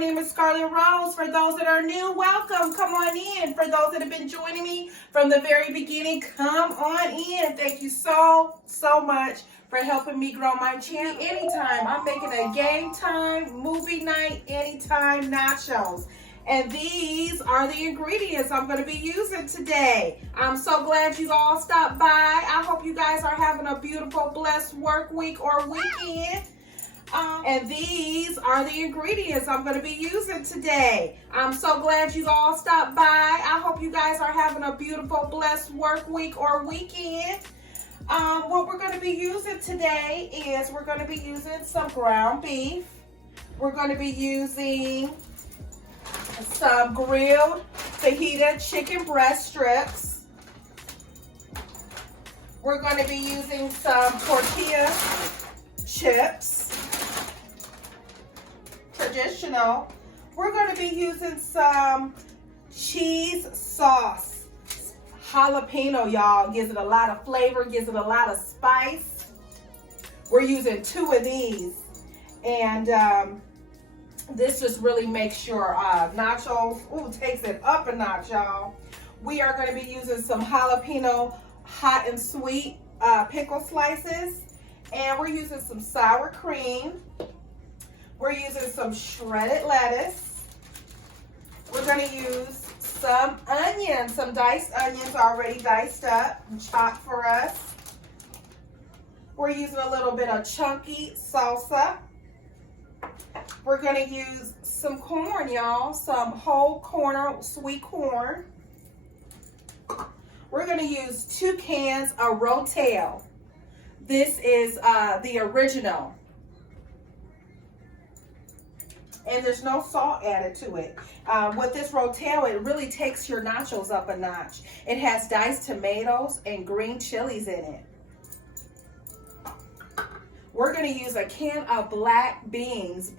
name is Scarlett Rose. For those that are new, welcome. Come on in. For those that have been joining me from the very beginning, come on in. Thank you so much for helping me grow my channel. Anytime I'm making a game time, movie night, anytime nachos. And these are the ingredients I'm going to be using today. I'm so glad you all stopped by. I hope you guys are having a beautiful, blessed work week or weekend. And these are the ingredients I'm going to be using today. I'm so glad you all stopped by. I hope you guys are having a beautiful, blessed work week or weekend. What we're going to be using today is we're going to be using some ground beef. We're going to be using some grilled fajita chicken breast strips. We're going to be using some tortilla chips. Traditional. We're going to be using some cheese sauce. Jalapeno, y'all. Gives it a lot of flavor, gives it a lot of spice. We're using 2 of these. And this just really makes your nachos, takes it up a notch, y'all. We are going to be using some jalapeno hot and sweet pickle slices. And we're using some sour cream. We're using some shredded lettuce. We're going to use some onions, some diced onions already diced up and chopped for us. We're using a little bit of chunky salsa. We're going to use some corn, y'all, some whole corn, sweet corn. We're going to use 2 cans of Rotel. This is the original. And there's no salt added to it. With this Rotel, it really takes your nachos up a notch. It has diced tomatoes and green chilies in it. We're going to use a can of black beans.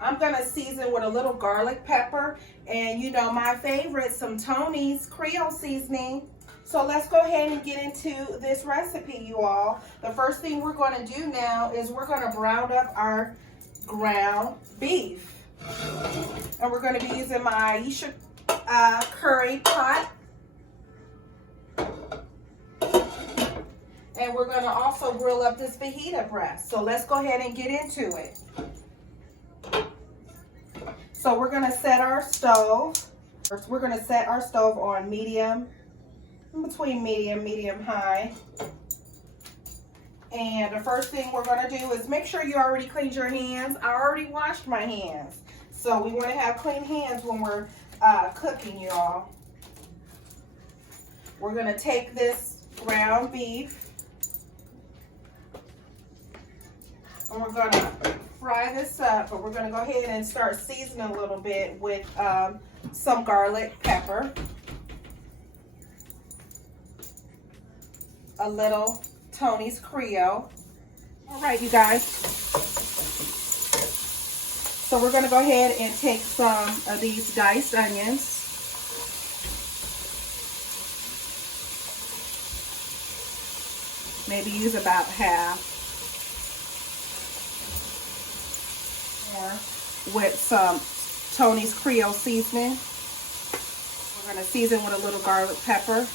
I'm going to season with a little garlic pepper. And you know my favorite, some Tony's Creole seasoning. So let's go ahead and get into this recipe, you all. The first thing we're going to do now is we're going to brown up our ground beef. And we're going to be using my Aisha curry pot. And we're going to also grill up this fajita breast. So let's go ahead and get into it. So we're going to set our stove. First, we're going to set our stove on medium, between medium high. And the first thing we're going to do is make sure you already cleaned your hands. I already washed my hands. So we want to have clean hands when we're cooking, y'all. We're going to take this ground beef. And we're going to fry this up, but we're going to go ahead and start seasoning a little bit with some garlic pepper, a little Tony's Creole. All right, you guys. So we're going to go ahead and take some of these diced onions. Maybe use about half. With some Tony's Creole seasoning. We're going to season with a little garlic pepper.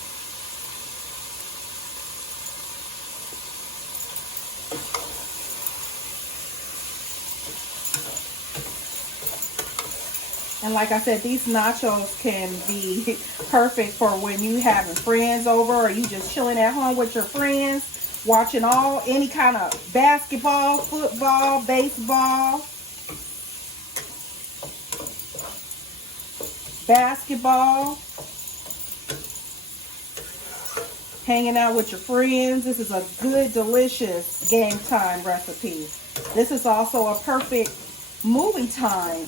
And like I said, these nachos can be perfect for when you having friends over or you just chilling at home with your friends, watching any kind of basketball, football, baseball. Hanging out with your friends. This is a good, delicious game time recipe. This is also a perfect movie time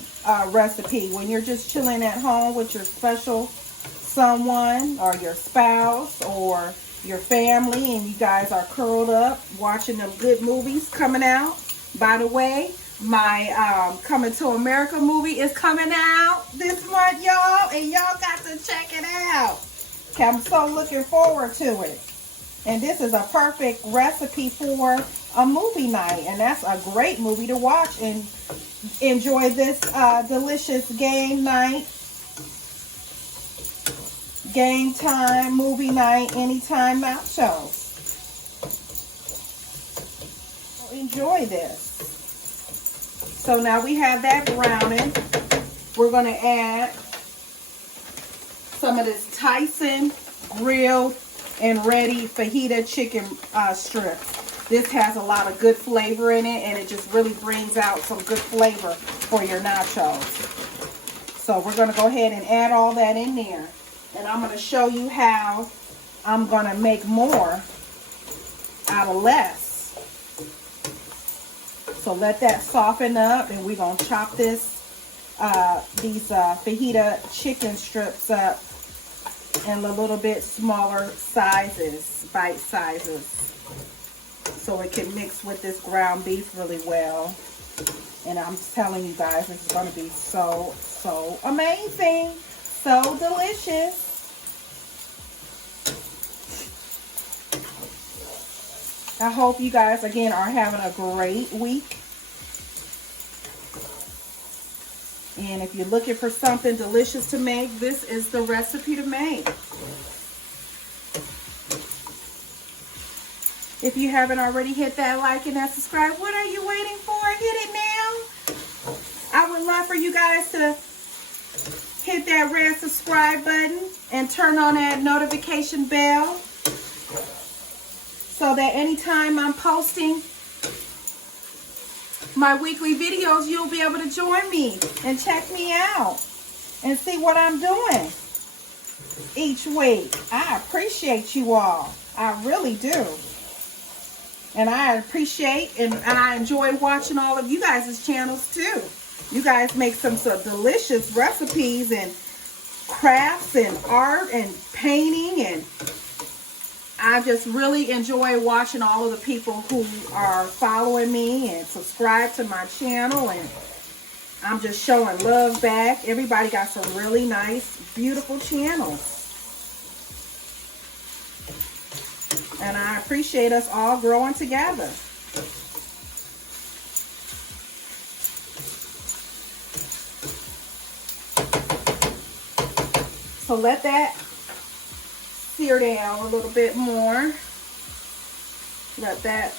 recipe when you're just chilling at home with your special someone or your spouse or your family and you guys are curled up watching them good movies coming out. By the way, my Coming to America movie is coming out this month, y'all, and y'all got to check it out. Okay, I'm so looking forward to it. And this is a perfect recipe for a movie night. And that's a great movie to watch and enjoy this delicious game night. Game time, movie night, anytime nachos. So enjoy this. So now we have that browning. We're going to add some of this Tyson grilled and ready fajita chicken strips. This has a lot of good flavor in it, and it just really brings out some good flavor for your nachos. So we're going to go ahead and add all that in there. And I'm going to show you how I'm going to make more out of less. So let that soften up, and we're going to chop these fajita chicken strips up in a little bit smaller sizes, bite sizes, so it can mix with this ground beef really well. And I'm telling you guys, this is going to be so, so amazing, so delicious. I hope you guys, again, are having a great week. And if you're looking for something delicious to make, this is the recipe to make. If you haven't already hit that like and that subscribe, what are you waiting for? Hit it now. I would love for you guys to hit that red subscribe button and turn on that notification bell, so that anytime I'm posting my weekly videos, you'll be able to join me and check me out and see what I'm doing each week. I appreciate you all. I really do. And I appreciate and I enjoy watching all of you guys' channels too. You guys make some delicious recipes and crafts and art and painting, and I just really enjoy watching all of the people who are following me and subscribe to my channel, and I'm just showing love back. Everybody got some really nice, beautiful channels. And I appreciate us all growing together. So let that sear down a little bit more. Let that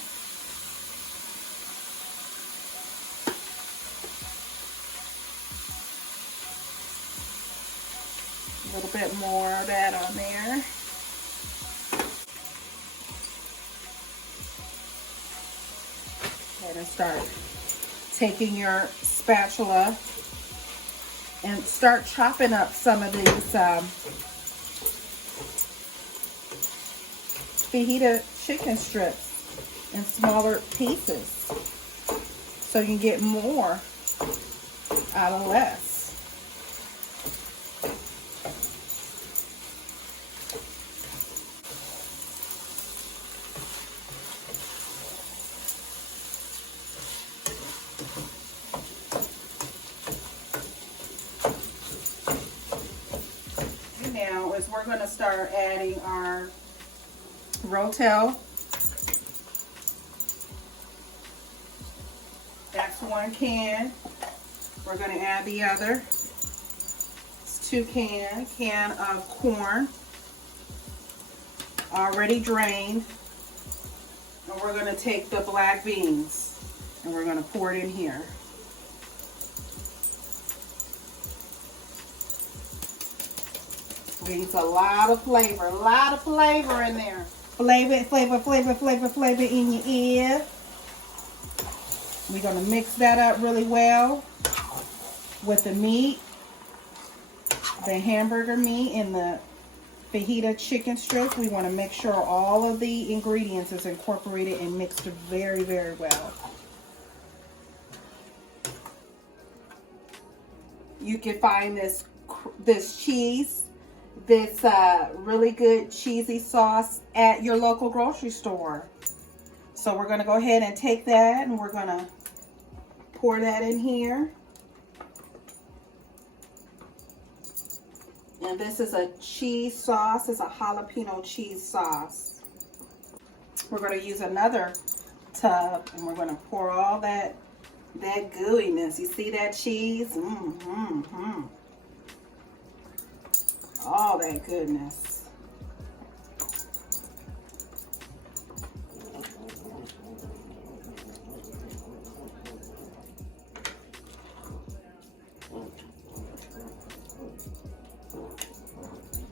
a little bit more of that on there. And start taking your spatula and start chopping up some of these fajita chicken strips in smaller pieces, so you can get more out of less. Now is we're going to start adding our rotel. That's 1 can. We're going to add the other. It's 2 can of corn, already drained. And we're going to take the black beans and we're going to pour it in here. Brings a lot of flavor in there. Flavor in your ear. We're going to mix that up really well with the meat, the hamburger meat, and the fajita chicken strips. We want to make sure all of the ingredients is incorporated and mixed very, very well. You can find this cheese, this really good cheesy sauce at your local grocery store. So we're going to go ahead and take that and we're going to pour that in here. And this is a cheese sauce. It's a jalapeno cheese sauce. we're going to use another tub, and we're going to pour all that gooiness. You see that cheese? All that goodness.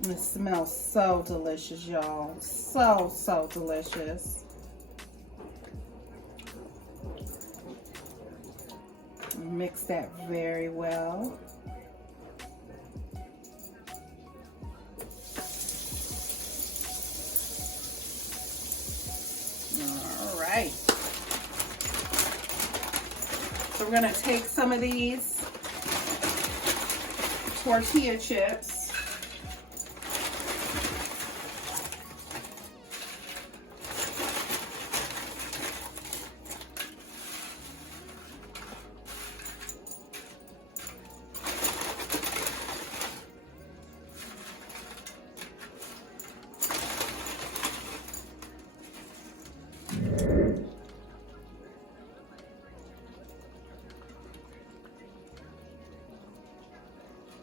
It smells so delicious, y'all. So delicious. Mix that very well. All right. So we're going to take some of these tortilla chips.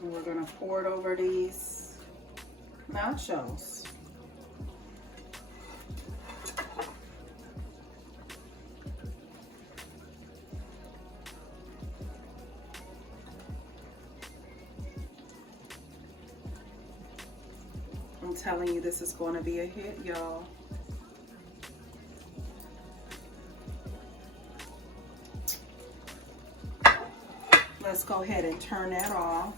And we're going to pour it over these nachos. I'm telling you, this is going to be a hit, y'all. Let's go ahead and turn that off.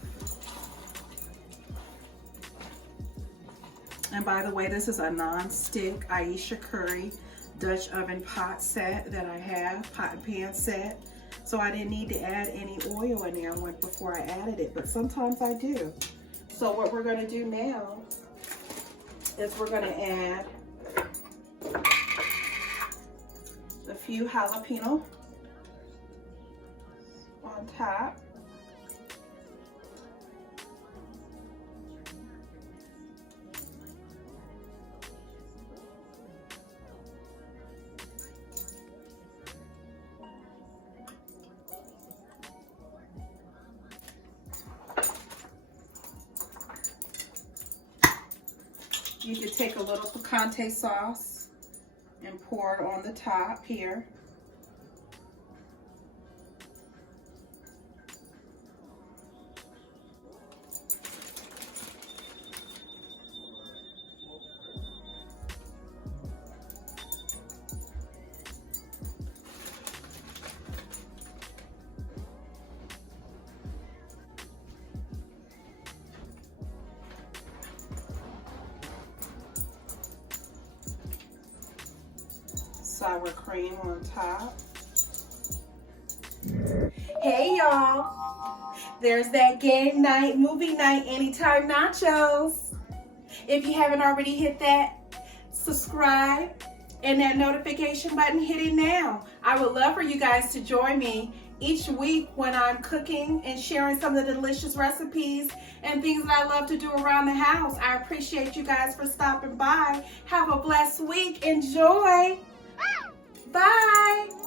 And by the way, this is a non-stick Aisha Curry Dutch oven pot set that I have, pot and pan set. So I didn't need to add any oil in there before I added it, but sometimes I do. So what we're gonna do now is we're gonna add a few jalapeno on top. You could take a little picante sauce and pour it on the top here. Sour cream on top. Hey y'all, there's that game night, movie night, anytime nachos. If you haven't already hit that subscribe and that notification button, hit it now. I would love for you guys to join me each week when I'm cooking and sharing some of the delicious recipes and things that I love to do around the house. I appreciate you guys for stopping by. Have a blessed week. Enjoy. Bye.